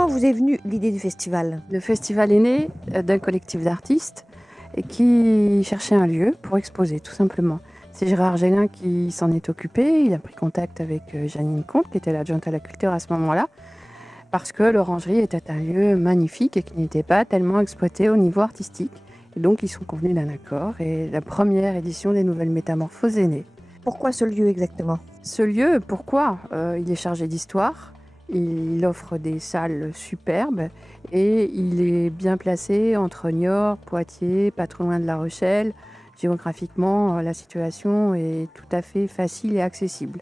Comment vous est venue l'idée du festival? Le festival est né d'un collectif d'artistes et qui cherchait un lieu pour exposer, tout simplement. C'est Gérard Gélin qui s'en est occupé. Il a pris contact avec Janine Comte, qui était l'adjointe à la culture à ce moment-là, parce que l'Orangerie était un lieu magnifique et qui n'était pas tellement exploité au niveau artistique. Et donc, ils sont convenus d'un accord et la première édition des Nouvelles Métamorphoses est née. Pourquoi ce lieu exactement? Ce lieu, pourquoi? Il est chargé d'histoire, il offre des salles superbes et il est bien placé entre Niort, Poitiers, pas trop loin de La Rochelle. Géographiquement, la situation est tout à fait facile et accessible.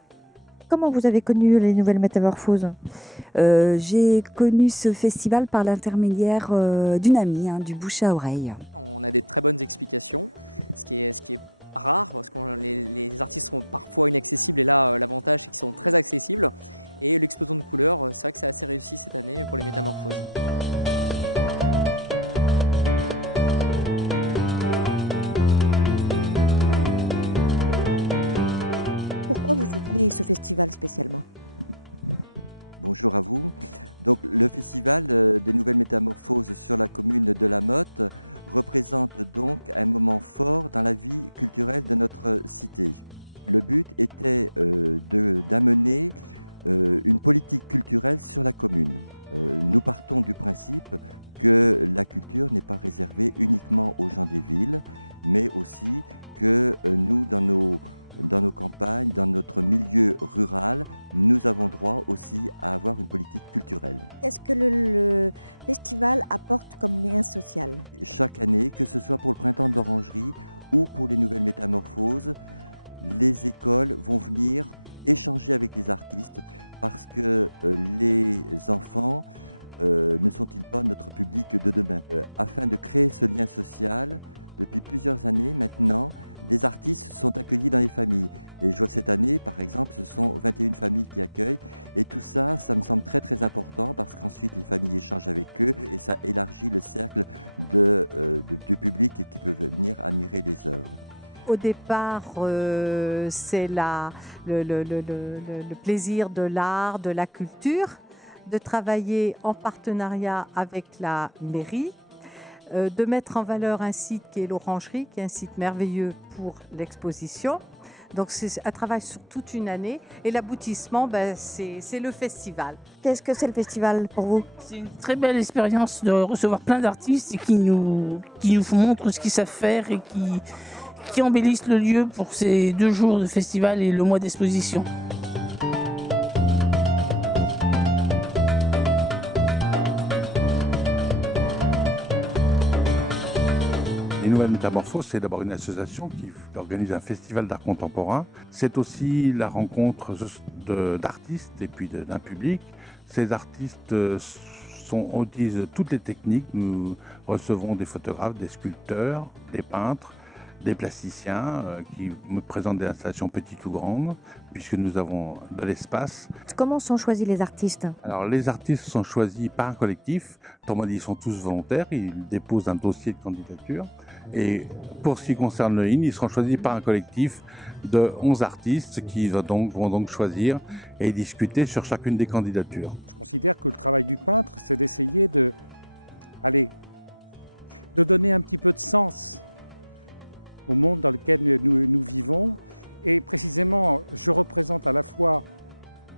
Comment vous avez connu les Nouvelles Métamorphoses? J'ai connu ce festival par l'intermédiaire d'une amie, du bouche à oreille. On a des très bonnes explications, ce qui est rare parce que les artistes sont parfois inaccessibles et là l'avantage c'est qu'ils sont très accessibles. Et l'explosion de couleurs, c'est vrai que c'est assez réussi cette année pour les métamorphoses. Pourquoi vous soutenez ce festival spécialement? Bonjour à vous. Donc, le festival des Nouvelles Métamorphoses sur la commune de La Motte représente donc un moment fort dans la vie culturelle de notre cité. Le but était d'amener une politique culturelle sur la commune. Nous partons du principe que la culture n'est pas réservée uniquement aux gens des villes, mais aussi que nous, dans nos campagnes, dans notre milieu rural, nous avons droit aussi à avoir une politique culturelle. Qu'est-ce que le festival apporte comme lien social? Chaque année, que ce soit pour le printemps de l'Orangerie ou pour les Nouvelles Métamorphoses, les écoles vont venir échanger avec les artistes parce que les enfants ne sont-ils pas notre public de demain? Afin de créer ce lien social, depuis plusieurs années maintenant, les artistes sont accueillis dans les familles. Et je vois cette année, par exemple, ce sont 21 familles qui accueillent. Et tout ça, ça me semble très très important parce qu'ensuite les familles échangent avec eux et ça élargit le cercle du public qui peut venir admirer les œuvres. Au départ, c'est le plaisir de l'art, de la culture, de travailler en partenariat avec la mairie, de mettre en valeur un site qui est l'Orangerie, qui est un site merveilleux pour l'exposition. Donc c'est un travail sur toute une année et l'aboutissement, c'est le festival. Qu'est-ce que c'est le festival pour vous? C'est une très belle expérience de recevoir plein d'artistes et qui nous montrent ce qu'ils savent faire et qui embellissent le lieu pour ces 2 jours de festival et le mois d'exposition. Les Nouvelles Métamorphoses, c'est d'abord une association qui organise un festival d'art contemporain. C'est aussi la rencontre d'artistes et puis d'un public. Ces artistes utilisent toutes les techniques. Nous recevons des photographes, des sculpteurs, des peintres, des plasticiens qui nous présentent des installations petites ou grandes, puisque nous avons de l'espace. Comment sont choisis les artistes? Alors, les artistes sont choisis par un collectif, autrement dit, ils sont tous volontaires, ils déposent un dossier de candidature. Et pour ce qui concerne le IN, ils seront choisis par un collectif de 11 artistes qui vont donc choisir et discuter sur chacune des candidatures. Je considère que le travail du peintre, c'est d'essayer de donner un petit peu de sens au monde dans lequel nous vivons. Et précisément, je représente à la fois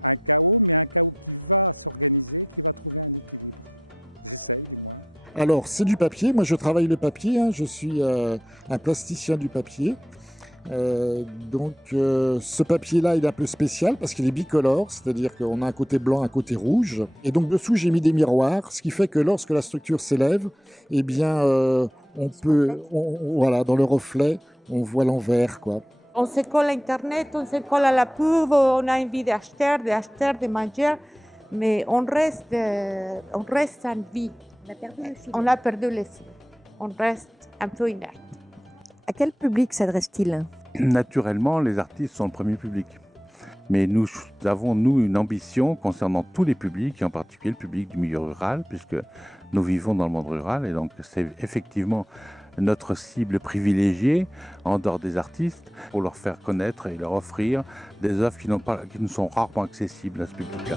un chaos, mais un chaos qui va s'organiser, qui va trouver un équilibre. J'essaye du moins. Alors, c'est du papier. Moi, je travaille le papier. Je suis un plasticien du papier. Ce papier-là, il est un peu spécial parce qu'il est bicolore, c'est-à-dire qu'on a un côté blanc, un côté rouge. Et donc, dessous, j'ai mis des miroirs, ce qui fait que lorsque la structure s'élève, eh bien, dans le reflet, on voit l'envers, quoi. On se colle à Internet, on se colle à la pub, on a envie d'acheter, de manger, mais on reste en vie. On a perdu le fil. On reste un peu inerte. À quel public s'adresse-t-il? Naturellement, les artistes sont le premier public. Mais nous avons, une ambition concernant tous les publics, et en particulier le public du milieu rural, puisque nous vivons dans le monde rural, et donc c'est effectivement notre cible privilégiée, en dehors des artistes, pour leur faire connaître et leur offrir des œuvres qui nous sont rarement accessibles à ce public-là.